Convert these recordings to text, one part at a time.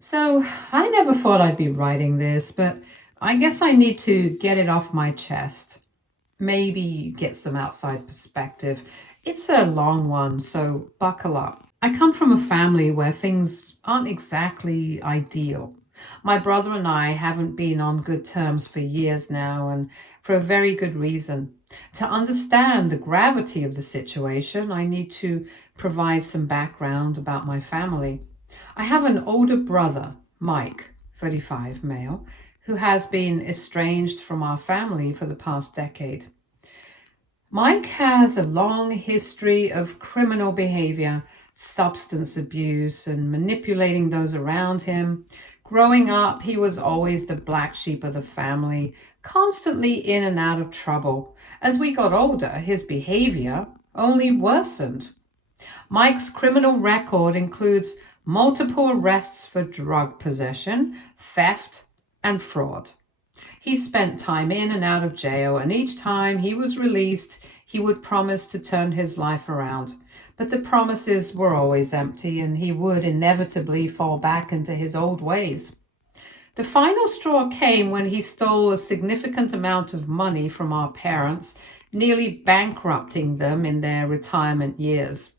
So, I never thought I'd be writing this, but I guess I need to get it off my chest. Maybe get some outside perspective. It's a long one, so buckle up. I come from a family where things aren't exactly ideal. My brother and I haven't been on good terms for years now, and for a very good reason. To understand the gravity of the situation, I need to provide some background about my family. I have an older brother, Mike, 35, male, who has been estranged from our family for the past decade. Mike has a long history of criminal behavior, substance abuse, and manipulating those around him. Growing up, he was always the black sheep of the family, constantly in and out of trouble. As we got older, his behavior only worsened. Mike's criminal record includes multiple arrests for drug possession, theft, and fraud. He spent time in and out of jail, and each time he was released, he would promise to turn his life around. But the promises were always empty, and he would inevitably fall back into his old ways. The final straw came when he stole a significant amount of money from our parents, nearly bankrupting them in their retirement years.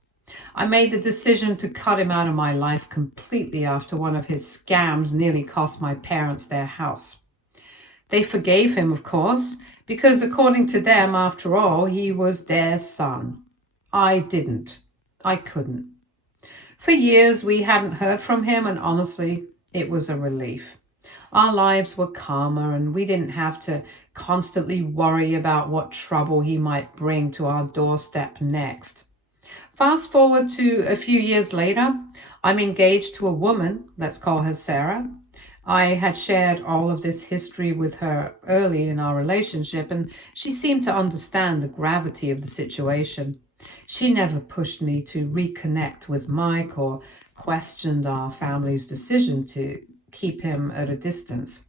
I made the decision to cut him out of my life completely after one of his scams nearly cost my parents their house. They forgave him, of course, because according to them, after all, he was their son. I didn't. I couldn't. For years, we hadn't heard from him, and honestly, it was a relief. Our lives were calmer, and we didn't have to constantly worry about what trouble he might bring to our doorstep next. Fast forward to a few years later, I'm engaged to a woman, let's call her Sarah. I had shared all of this history with her early in our relationship, and she seemed to understand the gravity of the situation. She never pushed me to reconnect with Mike or questioned our family's decision to keep him at a distance.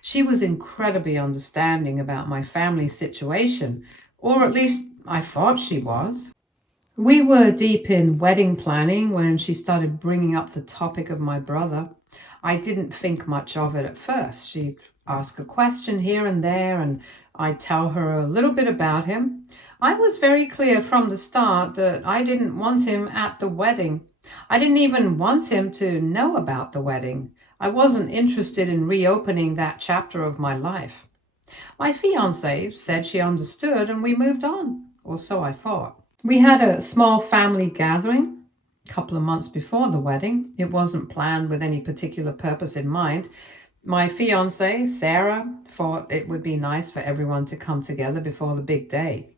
She was incredibly understanding about my family situation, or at least I thought she was. We were deep in wedding planning when she started bringing up the topic of my brother. I didn't think much of it at first. She'd ask a question here and there, and I'd tell her a little bit about him. I was very clear from the start that I didn't want him at the wedding. I didn't even want him to know about the wedding. I wasn't interested in reopening that chapter of my life. My fiance said she understood, and we moved on, or so I thought. We had a small family gathering a couple of months before the wedding. It wasn't planned with any particular purpose in mind. My fiance, Sarah, thought it would be nice for everyone to come together before the big day.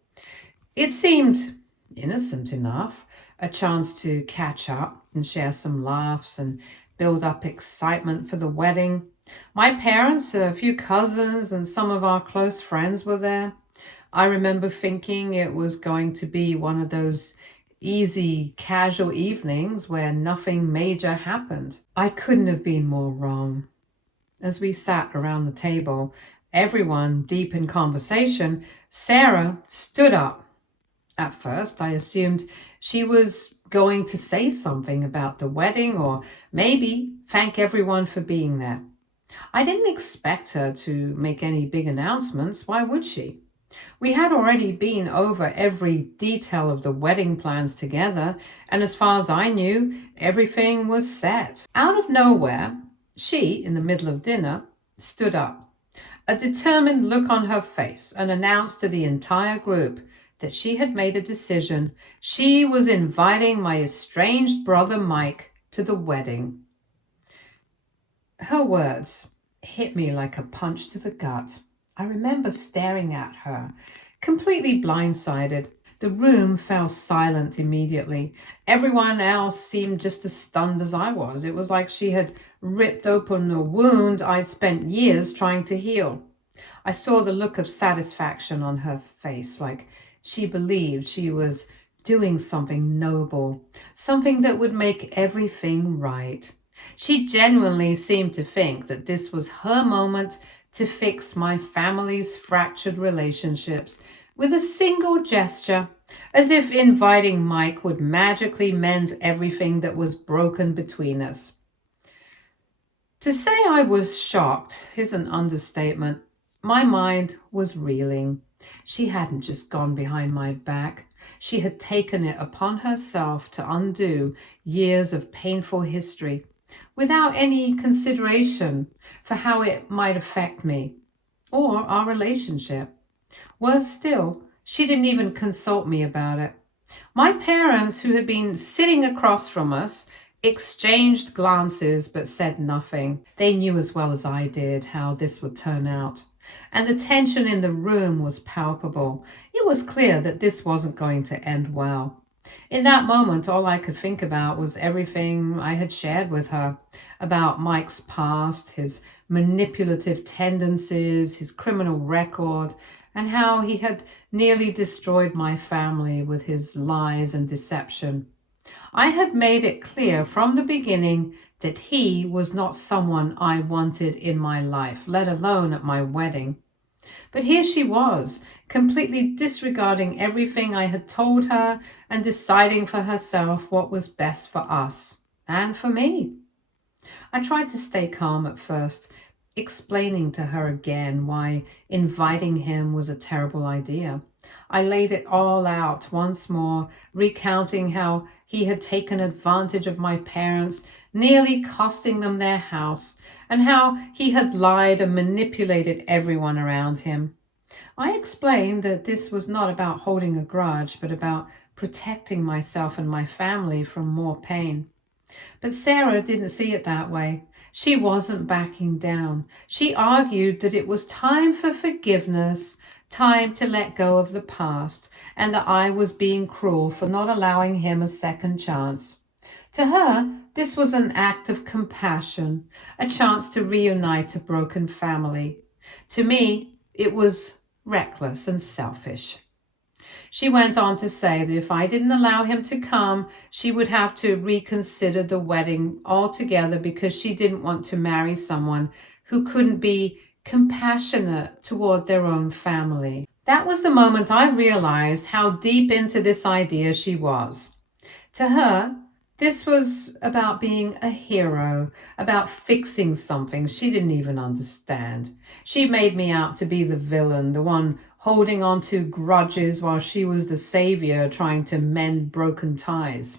It seemed innocent enough, a chance to catch up and share some laughs and build up excitement for the wedding. My parents, a few cousins, and some of our close friends were there. I remember thinking it was going to be one of those easy, casual evenings where nothing major happened. I couldn't have been more wrong. As we sat around the table, everyone deep in conversation, Sarah stood up. At first, I assumed she was going to say something about the wedding or maybe thank everyone for being there. I didn't expect her to make any big announcements. Why would she? We had already been over every detail of the wedding plans together, and as far as I knew, everything was set. Out of nowhere, she, in the middle of dinner, stood up, a determined look on her face, and announced to the entire group that she had made a decision. She was inviting my estranged brother Mike to the wedding. Her words hit me like a punch to the gut. I remember staring at her, completely blindsided. The room fell silent immediately. Everyone else seemed just as stunned as I was. It was like she had ripped open a wound I'd spent years trying to heal. I saw the look of satisfaction on her face, like she believed she was doing something noble, something that would make everything right. She genuinely seemed to think that this was her moment to fix my family's fractured relationships with a single gesture, as if inviting Mike would magically mend everything that was broken between us. To say I was shocked is an understatement. My mind was reeling. She hadn't just gone behind my back. She had taken it upon herself to undo years of painful history without any consideration for how it might affect me or our relationship. Worse still, she didn't even consult me about it. My parents, who had been sitting across from us, exchanged glances but said nothing. They knew as well as I did how this would turn out, and the tension in the room was palpable. It was clear that this wasn't going to end well. In that moment, all I could think about was everything I had shared with her about Mike's past, his manipulative tendencies, his criminal record, and how he had nearly destroyed my family with his lies and deception. I had made it clear from the beginning that he was not someone I wanted in my life, let alone at my wedding. But here she was, completely disregarding everything I had told her and deciding for herself what was best for us and for me. I tried to stay calm at first, explaining to her again why inviting him was a terrible idea. I laid it all out once more, recounting how he had taken advantage of my parents, nearly costing them their house, and how he had lied and manipulated everyone around him. I explained that this was not about holding a grudge, but about protecting myself and my family from more pain. But Sarah didn't see it that way. She wasn't backing down. She argued that it was time for forgiveness, time to let go of the past, and that I was being cruel for not allowing him a second chance. To her, this was an act of compassion, a chance to reunite a broken family. To me, it was reckless and selfish. She went on to say that if I didn't allow him to come, she would have to reconsider the wedding altogether because she didn't want to marry someone who couldn't be compassionate toward their own family. That was the moment I realized how deep into this idea she was. To her, this was about being a hero, about fixing something she didn't even understand. She made me out to be the villain, the one holding on to grudges while she was the savior trying to mend broken ties.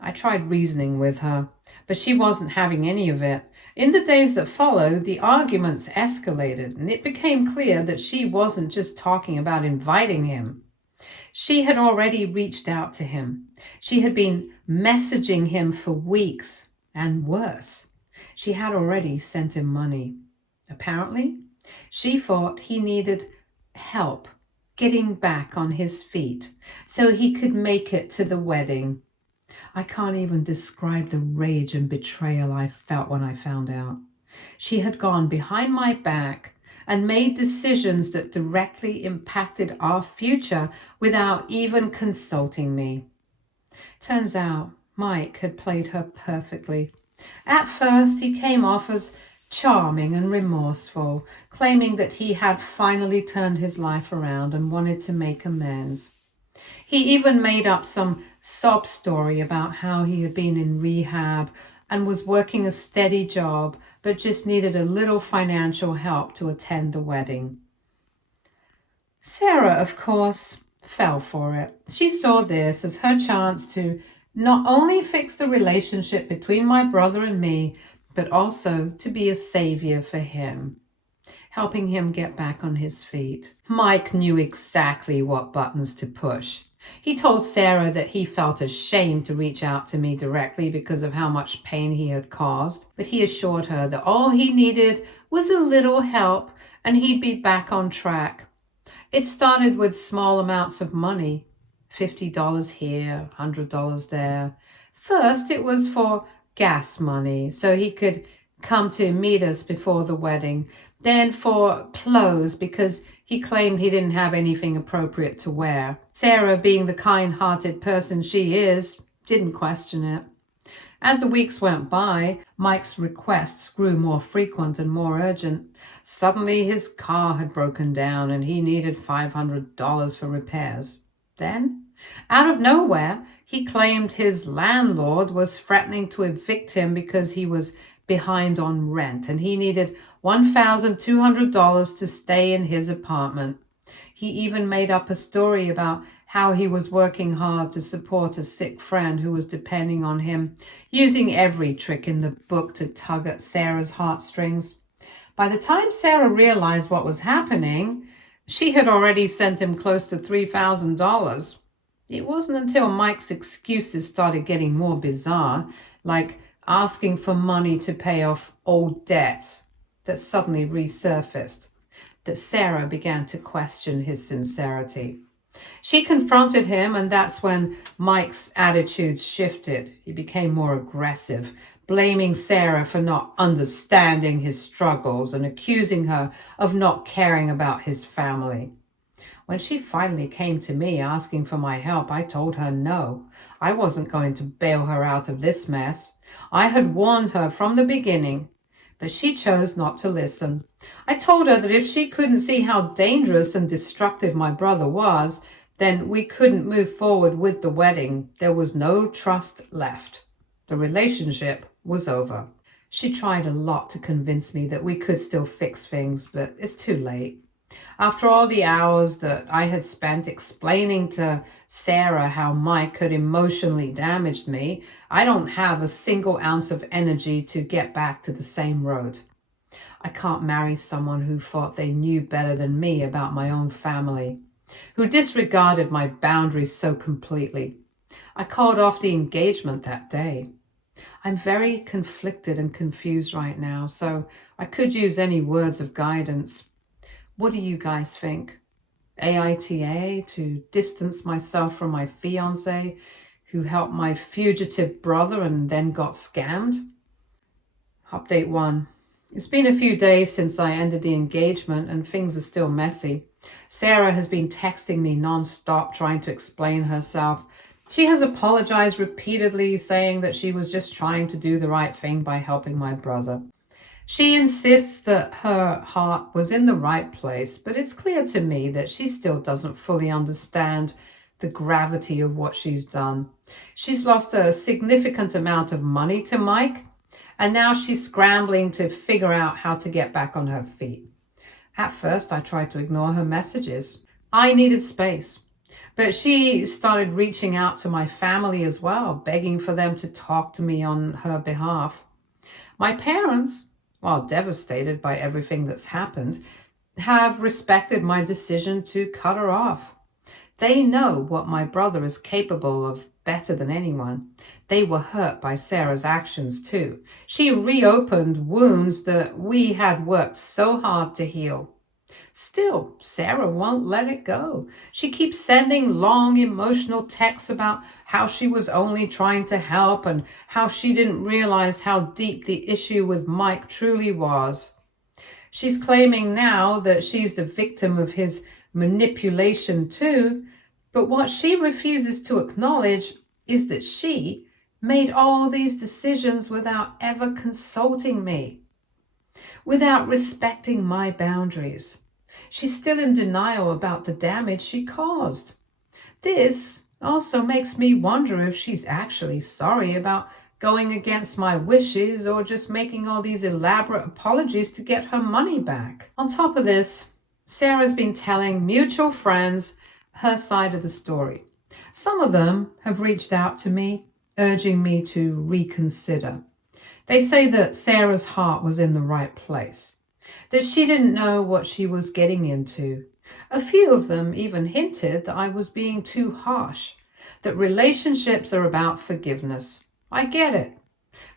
I tried reasoning with her, but she wasn't having any of it. In the days that followed, the arguments escalated, and it became clear that she wasn't just talking about inviting him. She had already reached out to him. She had been messaging him for weeks, and worse, she had already sent him money. Apparently, she thought he needed help getting back on his feet so he could make it to the wedding. I can't even describe the rage and betrayal I felt when I found out. She had gone behind my back and made decisions that directly impacted our future without even consulting me. Turns out Mike had played her perfectly. At first, he came off as charming and remorseful, claiming that he had finally turned his life around and wanted to make amends. He even made up some sob story about how he had been in rehab and was working a steady job but just needed a little financial help to attend the wedding. Sarah, of course, fell for it. She saw this as her chance to not only fix the relationship between my brother and me, but also to be a savior for him, helping him get back on his feet. Mike knew exactly what buttons to push. He told Sarah that he felt ashamed to reach out to me directly because of how much pain he had caused, but he assured her that all he needed was a little help and he'd be back on track. It started with small amounts of money, $50 here, $100 there. First, it was for gas money, so he could come to meet us before the wedding. Then for clothes, because he claimed he didn't have anything appropriate to wear. Sarah, being the kind-hearted person she is, didn't question it. As the weeks went by, Mike's requests grew more frequent and more urgent. Suddenly his car had broken down and he needed $500 for repairs. Then, out of nowhere, he claimed his landlord was threatening to evict him because he was behind on rent, and he needed $1,200 to stay in his apartment. He even made up a story about how he was working hard to support a sick friend who was depending on him, using every trick in the book to tug at Sarah's heartstrings. By the time Sarah realized what was happening, she had already sent him close to $3,000. It wasn't until Mike's excuses started getting more bizarre, like asking for money to pay off old debts that suddenly resurfaced, that Sarah began to question his sincerity. She confronted him, and that's when Mike's attitudes shifted. He became more aggressive, blaming Sarah for not understanding his struggles and accusing her of not caring about his family. When she finally came to me asking for my help, I told her no. I wasn't going to bail her out of this mess. I had warned her from the beginning, but she chose not to listen. I told her that if she couldn't see how dangerous and destructive my brother was, then we couldn't move forward with the wedding. There was no trust left. The relationship was over. She tried a lot to convince me that we could still fix things, but it's too late. After all the hours that I had spent explaining to Sarah how Mike had emotionally damaged me, I don't have a single ounce of energy to get back to the same road. I can't marry someone who thought they knew better than me about my own family, who disregarded my boundaries so completely. I called off the engagement that day. I'm very conflicted and confused right now, so I could use any words of guidance. What do you guys think? AITA to distance myself from my fiance who helped my fugitive brother and then got scammed? Update 1. It's been a few days since I ended the engagement and things are still messy. Sarah has been texting me non-stop trying to explain herself. She has apologized repeatedly, saying that she was just trying to do the right thing by helping my brother. She insists that her heart was in the right place, but it's clear to me that she still doesn't fully understand the gravity of what she's done. She's lost a significant amount of money to Mike, and now she's scrambling to figure out how to get back on her feet. At first, I tried to ignore her messages. I needed space. But she started reaching out to my family as well, begging for them to talk to me on her behalf. My parents, while devastated by everything that's happened, have respected my decision to cut her off. They know what my brother is capable of better than anyone. They were hurt by Sarah's actions too. She reopened wounds that we had worked so hard to heal. Still, Sarah won't let it go. She keeps sending long emotional texts about how she was only trying to help and how she didn't realize how deep the issue with Mike truly was. She's claiming now that she's the victim of his manipulation too, but what she refuses to acknowledge is that she made all these decisions without ever consulting me, without respecting my boundaries. She's still in denial about the damage she caused. This also makes me wonder if she's actually sorry about going against my wishes or just making all these elaborate apologies to get her money back. On top of this, Sarah's been telling mutual friends her side of the story. Some of them have reached out to me, urging me to reconsider. They say that Sarah's heart was in the right place, that she didn't know what she was getting into. A few of them even hinted that I was being too harsh, that relationships are about forgiveness. I get it.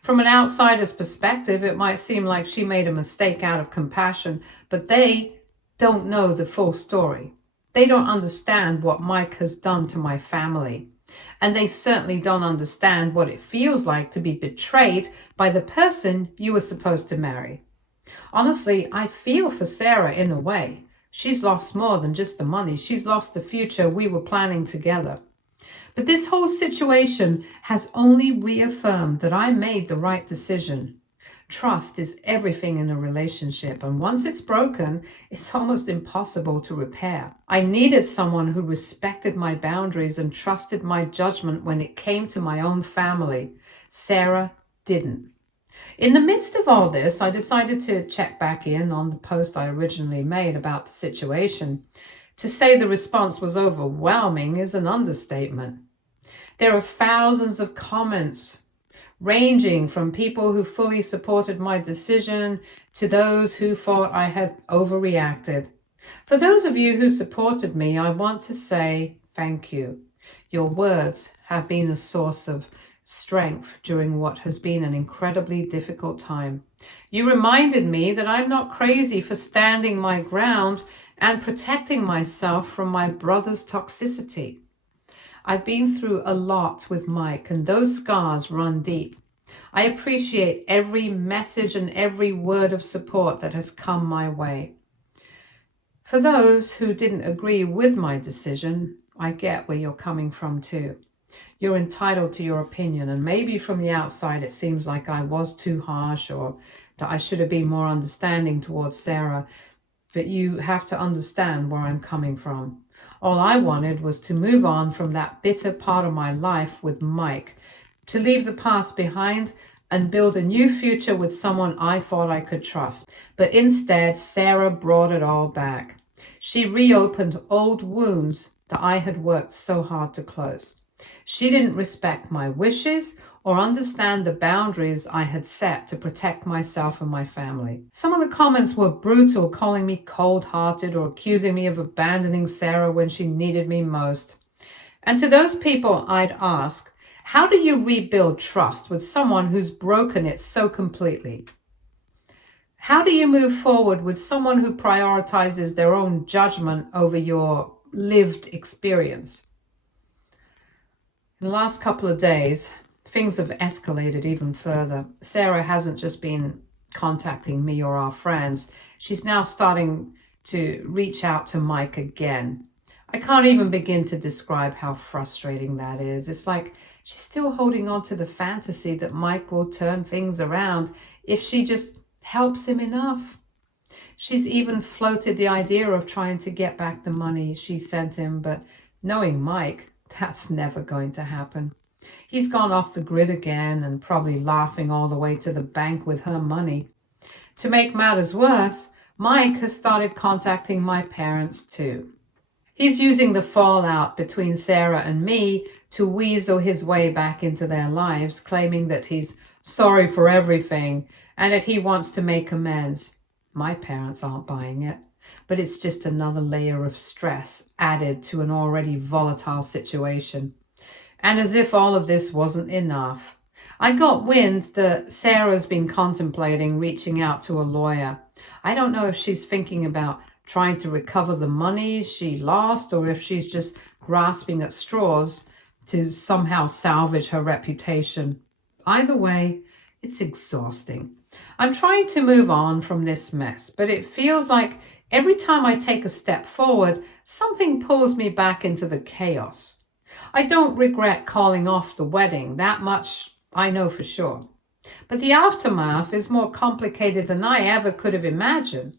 From an outsider's perspective, it might seem like she made a mistake out of compassion, but they don't know the full story. They don't understand what Mike has done to my family. And they certainly don't understand what it feels like to be betrayed by the person you were supposed to marry. Honestly, I feel for Sarah in a way. She's lost more than just the money. She's lost the future we were planning together. But this whole situation has only reaffirmed that I made the right decision. Trust is everything in a relationship, and once it's broken, it's almost impossible to repair. I needed someone who respected my boundaries and trusted my judgment when it came to my own family. Sarah didn't. In the midst of all this, I decided to check back in on the post I originally made about the situation. To say the response was overwhelming is an understatement. There are thousands of comments ranging from people who fully supported my decision to those who thought I had overreacted. For those of you who supported me, I want to say thank you. Your words have been a source of strength during what has been an incredibly difficult time. You reminded me that I'm not crazy for standing my ground and protecting myself from my brother's toxicity. I've been through a lot with Mike, and those scars run deep. I appreciate every message and every word of support that has come my way. For those who didn't agree with my decision, I get where you're coming from too. You're entitled to your opinion, and maybe from the outside it seems like I was too harsh or that I should have been more understanding towards Sarah, but you have to understand where I'm coming from. All I wanted was to move on from that bitter part of my life with Mike, to leave the past behind and build a new future with someone I thought I could trust. But instead, Sarah brought it all back. She reopened old wounds that I had worked so hard to close. She didn't respect my wishes or understand the boundaries I had set to protect myself and my family. Some of the comments were brutal, calling me cold-hearted or accusing me of abandoning Sarah when she needed me most. And to those people, I'd ask, how do you rebuild trust with someone who's broken it so completely? How do you move forward with someone who prioritizes their own judgment over your lived experience? In the last couple of days, things have escalated even further. Sarah hasn't just been contacting me or our friends. She's now starting to reach out to Mike again. I can't even begin to describe how frustrating that is. It's like she's still holding on to the fantasy that Mike will turn things around if she just helps him enough. She's even floated the idea of trying to get back the money she sent him, but knowing Mike, that's never going to happen. He's gone off the grid again and probably laughing all the way to the bank with her money. To make matters worse, Mike has started contacting my parents too. He's using the fallout between Sarah and me to weasel his way back into their lives, claiming that he's sorry for everything and that he wants to make amends. My parents aren't buying it, but it's just another layer of stress added to an already volatile situation. And as if all of this wasn't enough, I got wind that Sarah's been contemplating reaching out to a lawyer. I don't know if she's thinking about trying to recover the money she lost or if she's just grasping at straws to somehow salvage her reputation. Either way, it's exhausting. I'm trying to move on from this mess, but it feels like every time I take a step forward, something pulls me back into the chaos. I don't regret calling off the wedding, that much I know for sure. But the aftermath is more complicated than I ever could have imagined.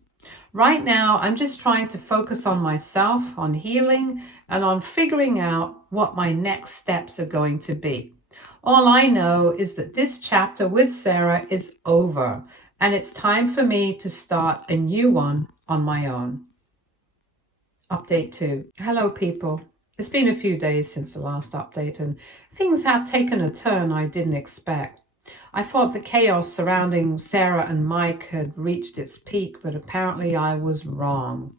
Right now, I'm just trying to focus on myself, on healing, and on figuring out what my next steps are going to be. All I know is that this chapter with Sarah is over, and it's time for me to start a new one on my own. Update 2. Hello, people. It's been a few days since the last update, and things have taken a turn I didn't expect. I thought the chaos surrounding Sarah and Mike had reached its peak, but apparently I was wrong.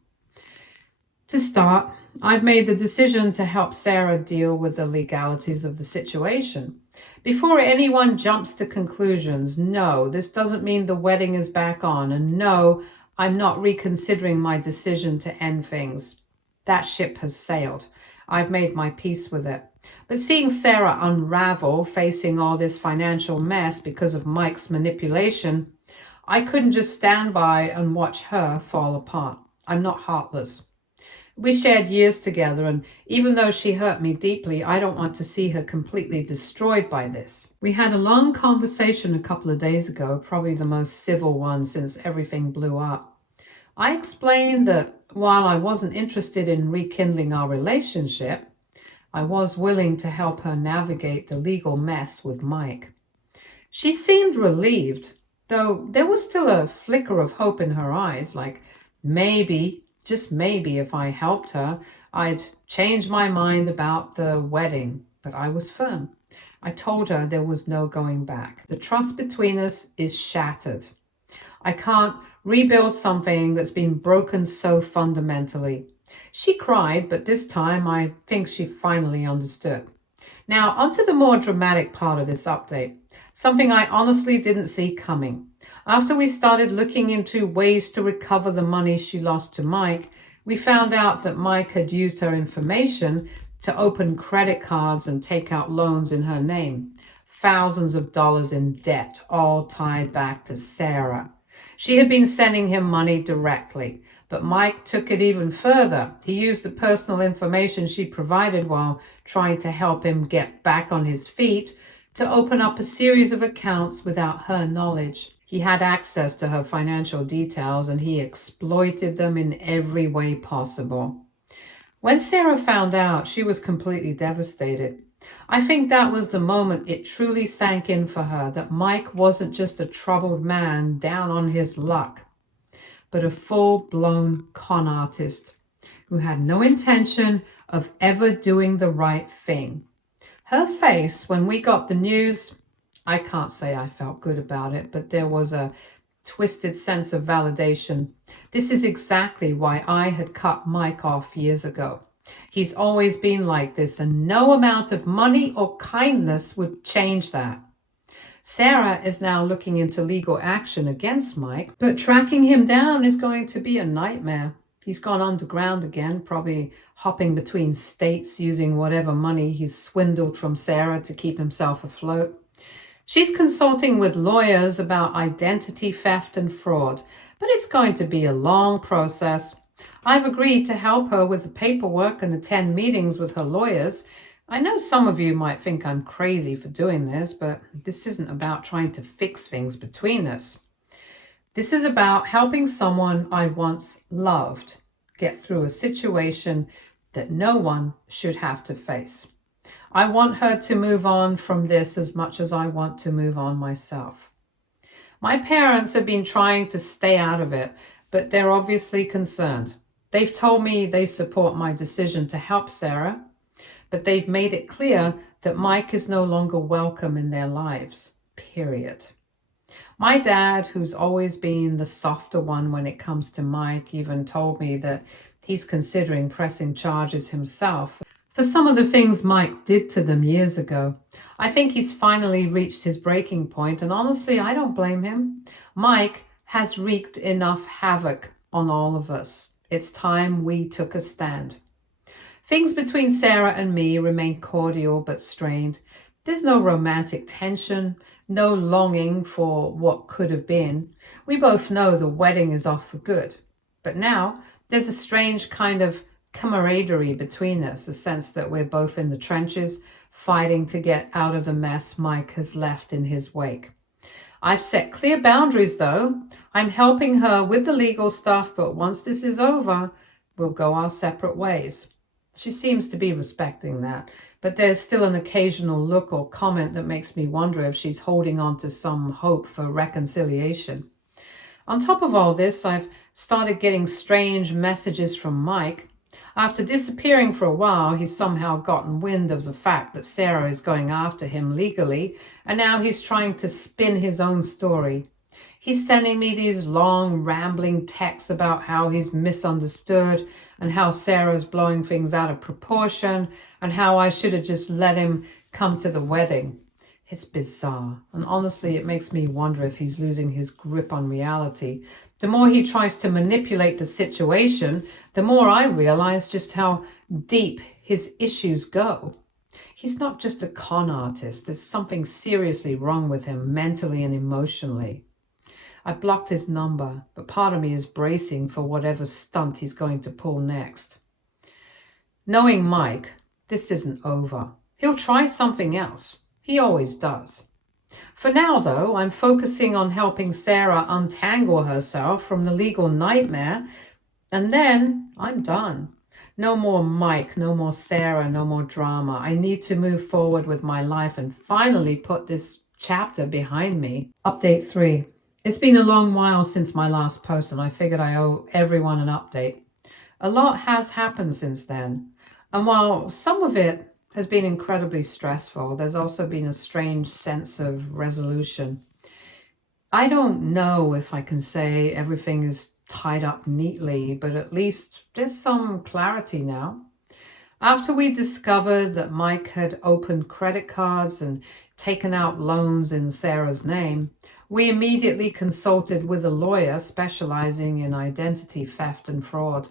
To start, I've made the decision to help Sarah deal with the legalities of the situation. Before anyone jumps to conclusions, no, this doesn't mean the wedding is back on, and no, I'm not reconsidering my decision to end things. That ship has sailed. I've made my peace with it. But seeing Sarah unravel, facing all this financial mess because of Mike's manipulation, I couldn't just stand by and watch her fall apart. I'm not heartless. We shared years together, and even though she hurt me deeply, I don't want to see her completely destroyed by this. We had a long conversation a couple of days ago, probably the most civil one since everything blew up. I explained that while I wasn't interested in rekindling our relationship, I was willing to help her navigate the legal mess with Mike. She seemed relieved, though there was still a flicker of hope in her eyes, like maybe, just maybe, if I helped her, I'd change my mind about the wedding. But I was firm. I told her there was no going back. The trust between us is shattered. I can't rebuild something that's been broken so fundamentally. She cried, but this time I think she finally understood. Now, onto the more dramatic part of this update, something I honestly didn't see coming. After we started looking into ways to recover the money she lost to Mike, we found out that Mike had used her information to open credit cards and take out loans in her name. Thousands of dollars in debt, all tied back to Sarah. She had been sending him money directly, but Mike took it even further. He used the personal information she provided while trying to help him get back on his feet to open up a series of accounts without her knowledge. He had access to her financial details and he exploited them in every way possible. When Sarah found out, she was completely devastated. I think that was the moment it truly sank in for her that Mike wasn't just a troubled man down on his luck, but a full-blown con artist who had no intention of ever doing the right thing. Her face when we got the news, I can't say I felt good about it, but there was a twisted sense of validation. This is exactly why I had cut Mike off years ago. He's always been like this, and no amount of money or kindness would change that. Sarah is now looking into legal action against Mike, but tracking him down is going to be a nightmare. He's gone underground again, probably hopping between states using whatever money he's swindled from Sarah to keep himself afloat. She's consulting with lawyers about identity theft and fraud, but it's going to be a long process. I've agreed to help her with the paperwork and attend meetings with her lawyers. I know some of you might think I'm crazy for doing this, but this isn't about trying to fix things between us. This is about helping someone I once loved get through a situation that no one should have to face. I want her to move on from this as much as I want to move on myself. My parents have been trying to stay out of it, but they're obviously concerned. They've told me they support my decision to help Sarah, but they've made it clear that Mike is no longer welcome in their lives, period. My dad, who's always been the softer one when it comes to Mike, even told me that he's considering pressing charges himself for some of the things Mike did to them years ago. I think he's finally reached his breaking point, and honestly, I don't blame him. Mike has wreaked enough havoc on all of us. It's time we took a stand. Things between Sarah and me remain cordial but strained. There's no romantic tension, no longing for what could have been. We both know the wedding is off for good. But now there's a strange kind of camaraderie between us, a sense that we're both in the trenches, fighting to get out of the mess Mike has left in his wake. I've set clear boundaries though. I'm helping her with the legal stuff, but once this is over, we'll go our separate ways. She seems to be respecting that, but there's still an occasional look or comment that makes me wonder if she's holding on to some hope for reconciliation. On top of all this, I've started getting strange messages from Mike. After disappearing for a while, he's somehow gotten wind of the fact that Sarah is going after him legally, and now he's trying to spin his own story. He's sending me these long, rambling texts about how he's misunderstood and how Sarah's blowing things out of proportion and how I should have just let him come to the wedding. It's bizarre, and honestly, it makes me wonder if he's losing his grip on reality. The more he tries to manipulate the situation, the more I realize just how deep his issues go. He's not just a con artist. There's something seriously wrong with him mentally and emotionally. I blocked his number, but part of me is bracing for whatever stunt he's going to pull next. Knowing Mike, this isn't over. He'll try something else. He always does. For now, though, I'm focusing on helping Sarah untangle herself from the legal nightmare, and then I'm done. No more Mike, no more Sarah, no more drama. I need to move forward with my life and finally put this chapter behind me. Update 3. It's been a long while since my last post, and I figured I owe everyone an update. A lot has happened since then, and while some of it has been incredibly stressful, there's also been a strange sense of resolution. I don't know if I can say everything is tied up neatly, but at least there's some clarity now. After we discovered that Mike had opened credit cards and taken out loans in Sarah's name, we immediately consulted with a lawyer specializing in identity theft and fraud.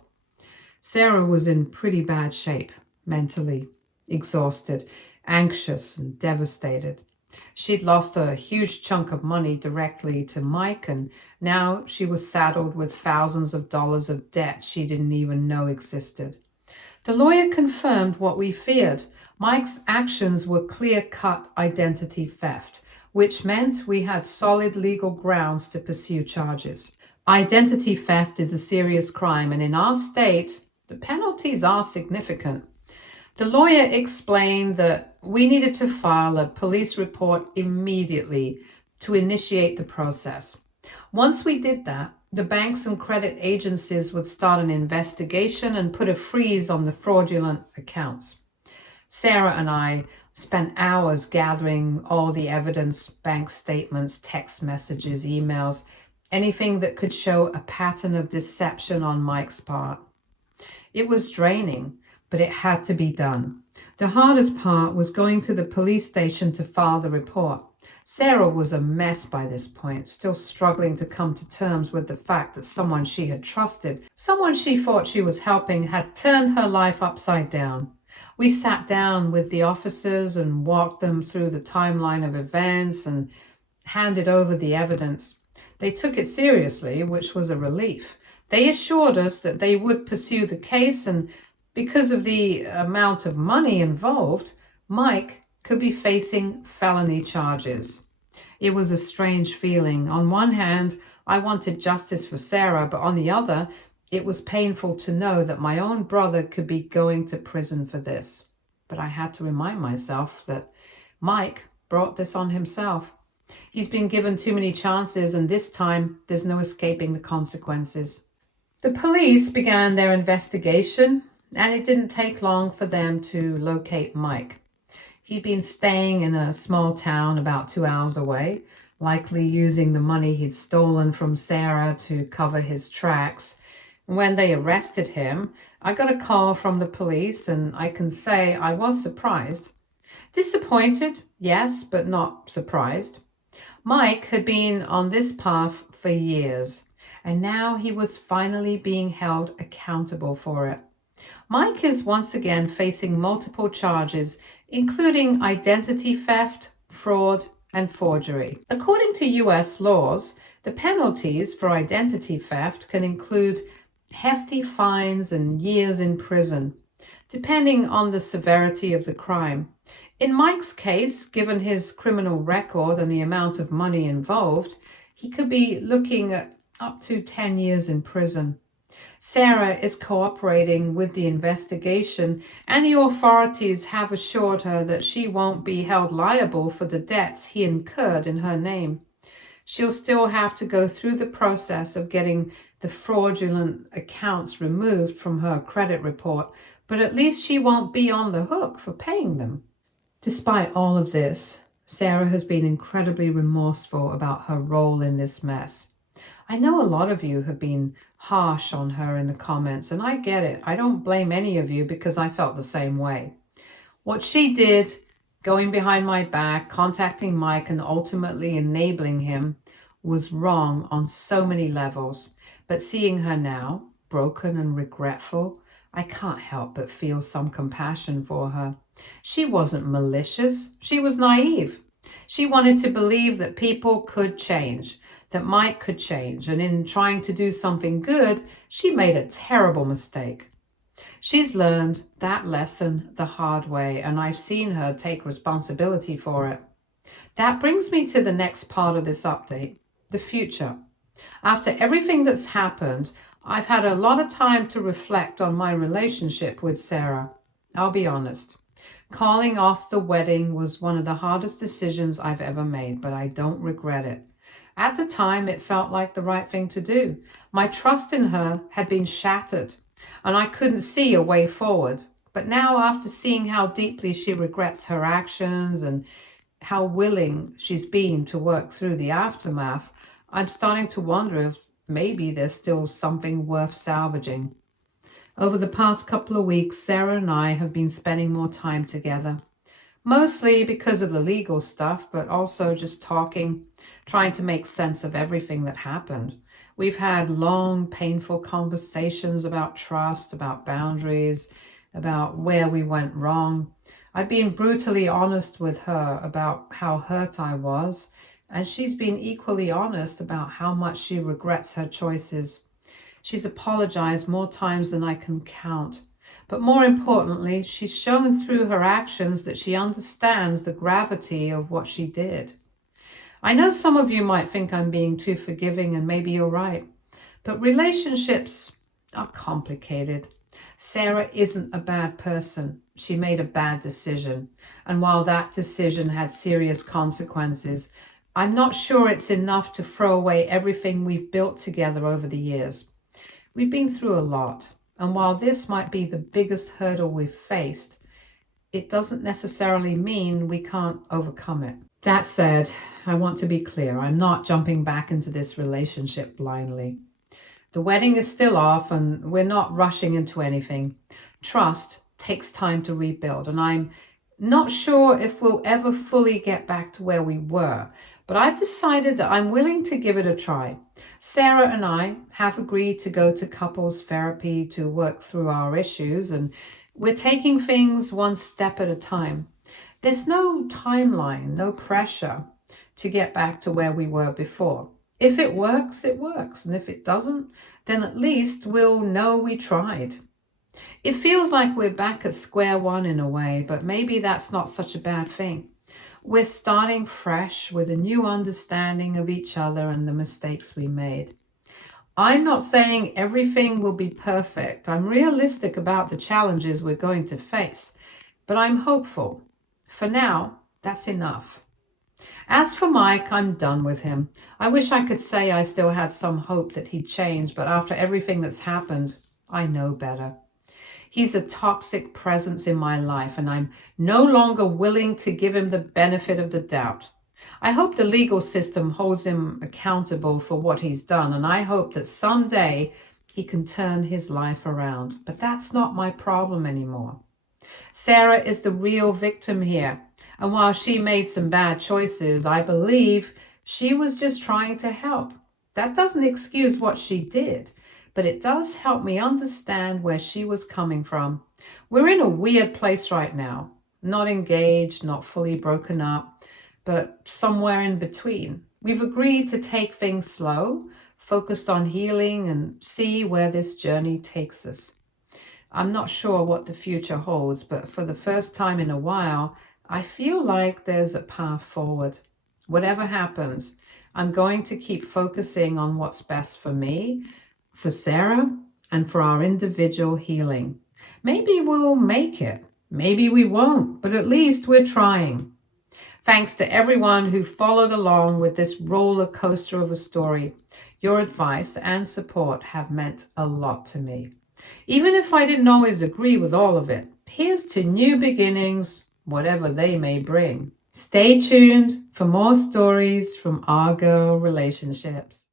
Sarah was in pretty bad shape, mentally, exhausted, anxious, and devastated. She'd lost a huge chunk of money directly to Mike, and now she was saddled with thousands of dollars of debt she didn't even know existed. The lawyer confirmed what we feared. Mike's actions were clear-cut identity theft, which meant we had solid legal grounds to pursue charges. Identity theft is a serious crime, and in our state, the penalties are significant. The lawyer explained that we needed to file a police report immediately to initiate the process. Once we did that, the banks and credit agencies would start an investigation and put a freeze on the fraudulent accounts. Sarah and I spent hours gathering all the evidence, bank statements, text messages, emails, anything that could show a pattern of deception on Mike's part. It was draining, but it had to be done. The hardest part was going to the police station to file the report. Sarah was a mess by this point, still struggling to come to terms with the fact that someone she had trusted, someone she thought she was helping, had turned her life upside down. We sat down with the officers and walked them through the timeline of events and handed over the evidence. They took it seriously, which was a relief. They assured us that they would pursue the case, and because of the amount of money involved, Mike could be facing felony charges. It was a strange feeling. On one hand, I wanted justice for Sarah, but on the other, it was painful to know that my own brother could be going to prison for this. But I had to remind myself that Mike brought this on himself. He's been given too many chances, and this time there's no escaping the consequences. The police began their investigation, and it didn't take long for them to locate Mike. He'd been staying in a small town about 2 hours away, likely using the money he'd stolen from Sarah to cover his tracks. When they arrested him, I got a call from the police, and I can say I was surprised. Disappointed, yes, but not surprised. Mike had been on this path for years, and now he was finally being held accountable for it. Mike is once again facing multiple charges, including identity theft, fraud, and forgery. According to US laws, the penalties for identity theft can include hefty fines and years in prison, depending on the severity of the crime. In Mike's case, given his criminal record and the amount of money involved, he could be looking at up to 10 years in prison. Sarah is cooperating with the investigation, and the authorities have assured her that she won't be held liable for the debts he incurred in her name. She'll still have to go through the process of getting the fraudulent accounts removed from her credit report, but at least she won't be on the hook for paying them. Despite all of this, Sarah has been incredibly remorseful about her role in this mess. I know a lot of you have been harsh on her in the comments, and I get it. I don't blame any of you because I felt the same way. What she did, going behind my back, contacting Mike, and ultimately enabling him, was wrong on so many levels. But seeing her now, broken and regretful, I can't help but feel some compassion for her. She wasn't malicious. She was naive. She wanted to believe that people could change, that Mike could change, and in trying to do something good, she made a terrible mistake. She's learned that lesson the hard way, and I've seen her take responsibility for it. That brings me to the next part of this update, the future. After everything that's happened, I've had a lot of time to reflect on my relationship with Sarah. I'll be honest. Calling off the wedding was one of the hardest decisions I've ever made, but I don't regret it. At the time, it felt like the right thing to do. My trust in her had been shattered, and I couldn't see a way forward. But now, after seeing how deeply she regrets her actions and how willing she's been to work through the aftermath, I'm starting to wonder if maybe there's still something worth salvaging. Over the past couple of weeks, Sarah and I have been spending more time together, mostly because of the legal stuff, but also just talking, trying to make sense of everything that happened. We've had long, painful conversations about trust, about boundaries, about where we went wrong. I've been brutally honest with her about how hurt I was, and she's been equally honest about how much she regrets her choices. She's apologized more times than I can count. But more importantly, she's shown through her actions that she understands the gravity of what she did. I know some of you might think I'm being too forgiving, and maybe you're right. But relationships are complicated. Sarah isn't a bad person. She made a bad decision. And while that decision had serious consequences, I'm not sure it's enough to throw away everything we've built together over the years. We've been through a lot, and while this might be the biggest hurdle we've faced, it doesn't necessarily mean we can't overcome it. That said, I want to be clear, I'm not jumping back into this relationship blindly. The wedding is still off, and we're not rushing into anything. Trust takes time to rebuild, and I'm not sure if we'll ever fully get back to where we were, but I've decided that I'm willing to give it a try. Sarah and I have agreed to go to couples therapy to work through our issues, and we're taking things one step at a time. There's no timeline, no pressure to get back to where we were before. If it works, it works. And if it doesn't, then at least we'll know we tried. It feels like we're back at square one in a way, but maybe that's not such a bad thing. We're starting fresh with a new understanding of each other and the mistakes we made. I'm not saying everything will be perfect. I'm realistic about the challenges we're going to face, but I'm hopeful. For now, that's enough. As for Mike, I'm done with him. I wish I could say I still had some hope that he'd change, but after everything that's happened, I know better. He's a toxic presence in my life, and I'm no longer willing to give him the benefit of the doubt. I hope the legal system holds him accountable for what he's done, and I hope that someday he can turn his life around. But that's not my problem anymore. Sarah is the real victim here, and while she made some bad choices, I believe she was just trying to help. That doesn't excuse what she did, but it does help me understand where she was coming from. We're in a weird place right now. Not engaged, not fully broken up, but somewhere in between. We've agreed to take things slow, focused on healing, and see where this journey takes us. I'm not sure what the future holds, but for the first time in a while, I feel like there's a path forward. Whatever happens, I'm going to keep focusing on what's best for me, for Sarah, and for our individual healing. Maybe we'll make it. Maybe we won't, but at least we're trying. Thanks to everyone who followed along with this roller coaster of a story. Your advice and support have meant a lot to me. Even if I didn't always agree with all of it, here's to new beginnings, whatever they may bring. Stay tuned for more stories from our girl relationships.